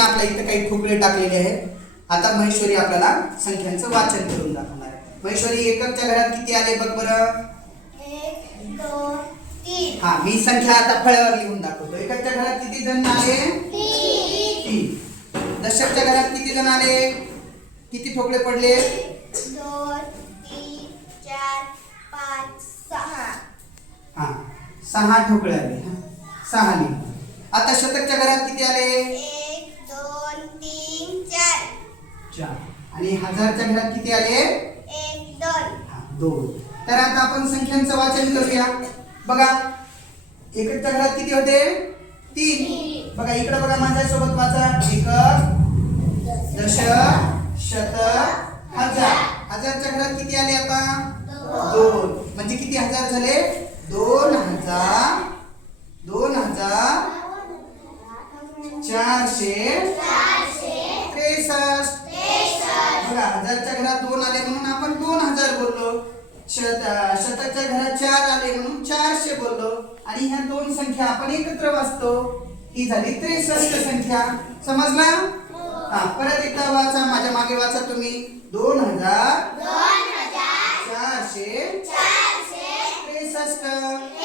आपल्या इथे काही ठोकळे टाकलेले आहेत. आता महेश्वरी आपल्याला संख्यांचं वाचन करून दाखवणार आहे. महेश्वरी एककच्या घरात किती आले बघ बरं. 1 2 3. हा, मी संख्या आता फळ्यावर लिहून दाखवतो. एककच्या घरात किती जण आले. 3. दशकच्या घरात किती जण आले. किती ठोकळे पडले. 2 3 4 5 6. हा, 6 ठोकळे आले. 6 लिहू. आता शतकच्या घरात किती आले. 1 2 3 4. 4. आणि हजारच्या घरात किती आले. 1 2. 2. तर आता आपण संख्यांचं वाचन करूया. बघा, एककच्या घरात किती होते. 3. बघा इकडे बघा, माझ्यासोबत वाचा. एकक, दशक, शतक, हजार. हजारच्या घरात किती आले आता. 2. म्हणजे किती हजार झाले. 2000 463. बघा, हजारच्या घरात 2 आले म्हणून आपण 2000 बोललो. शतकच्या घरात 4 आले म्हणून 400 बोललो. आणि ह्या दोन संख्या आपण एकत्र वाचतो. ही झाली 63 संख्या. समजला. हा, परत एकदा वाचा, माझ्या मागे वाचा तुम्ही. 2463.